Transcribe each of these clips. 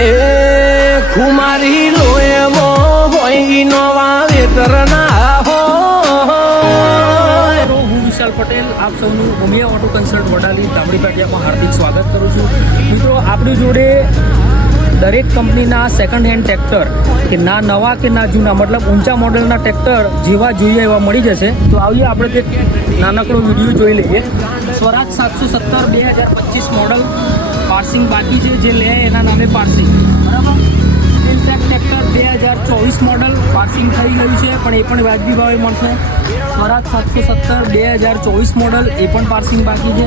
એ ખુમારી લોએમો હોય નવા વેતરના હો. હું વિશાલ પટેલ આપ સૌનું ઉમિયા ઓટો કન્સલ્ટ વડાલી તાંબડી પાટિયામાં હાર્દિક સ્વાગત કરું છું. મિત્રો, આપણી જોડે દરેક કંપનીના સેકન્ડ હેન્ડ ટ્રેક્ટર કે ના નવા કે ના જૂના, મતલબ ઊંચા મોડલના ટ્રેક્ટર જેવા જોઈએ એવા મળી જશે. તો આવીએ આપણે તે નાનકડો વિડીયો જોઈ લઈએ. સ્વરાજ 717 2025 મોડલ પાર્સિંગ બાકી છે, જે લે એના નામે પાર્સિંગ, બરાબર. ઇન્ટેક ટ્રેક્ટર 2024 મોડલ પાર્સિંગ થઈ ગયું છે, પણ એ પણ વાજબી ભાવે મળશે. સ્વરાજ 717 2024 મોડલ એ પણ પાર્સિંગ બાકી છે.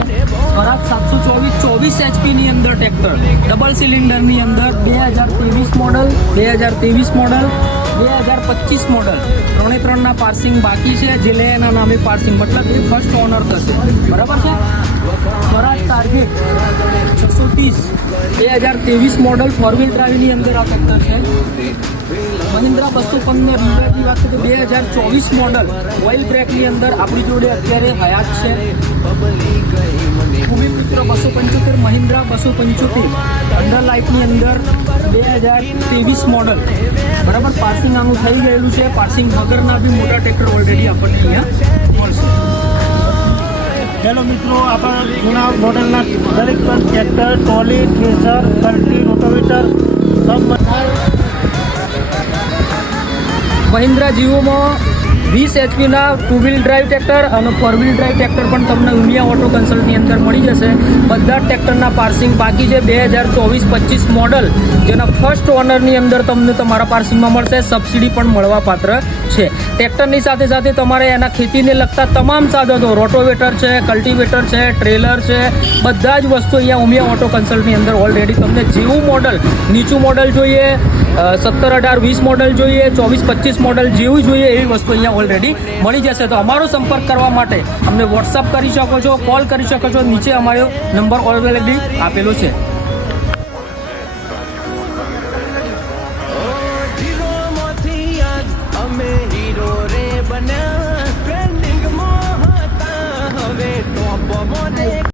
સ્વરાજ 724 એચપીની અંદર ટ્રેક્ટર ડબલ સિલિન્ડરની અંદર 2023 મોડલ 2025 મોડલ ત્રણના પાર્સિંગ બાકી છે, જે લે એના નામે પાર્સિંગ, મતલબ એ ફર્સ્ટ ઓનર થશે, બરાબર છે. સ્વરાજ ટાર્ગેટ 630 2023 મોડલ ફોર વ્હીલ ડ્રાઈવની અંદર આ ટ્રેક્ટર છે. મહિન્દ્રા 215 ની વાત કરીએ 2024 મોડલ ઓઇલ બ્રેકની અંદર આપણી જોડે અત્યારે હયાત છે. ભૂમિપુત્ર 275 મહિન્દ્રા 275 અંડર લાઇટની અંદર 2023 મોડલ, બરાબર. પાર્સિંગ આનું થઈ ગયેલું છે. પાર્સિંગ વગરના બી મોટા ટ્રેક્ટર ઓલરેડી આપણને અહીંયા મળશે. હેલો મિત્રો, આપણા જૂના મોડલના દરેક પણ ટ્રેક્ટર, ટ્રોલી, થ્રેશર, કલ્ટી, રોટોવેટર સબ મહિન્દ્રા જીઓમાં 20 એચપીના ટુ વ્હીલ ડ્રાઈવ ટ્રેક્ટર અને ફોર વ્હીલ ડ્રાઈવ ટ્રેક્ટર પણ તમને ઉમિયા ઓટો કન્સલ્ટની અંદર મળી જશે. બધા જ ટ્રેક્ટરના પાર્સિંગ બાકી છે. 2024-25 મોડલ, જેના ફર્સ્ટ ઓનરની અંદર તમને તમારા પાર્સિંગમાં મળશે. સબસિડી પણ મળવા પાત્ર છે. ટ્રેક્ટરની સાથે સાથે તમારે એના ખેતીને લગતા તમામ સાધનો, રોટોવેટર છે, કલ્ટિવેટર છે, ટ્રેલર છે, બધા જ વસ્તુ અહીંયા ઉમિયા ઓટો કન્સલ્ટની અંદર ઓલરેડી તમને જેવું મોડલ, નીચું મોડલ જોઈએ, 17, 18, 20 મોડલ જોઈએ, 24-25 મોડલ જેવું જોઈએ એવી વસ્તુ અહીંયા ઓલરેડી મળી જશે. તો અમારો સંપર્ક કરવા માટે અમને વોટ્સઅપ કરી શકો છો, કોલ કરી શકો છો. નીચે અમારો નંબર ઓલરેડી આપેલો છે.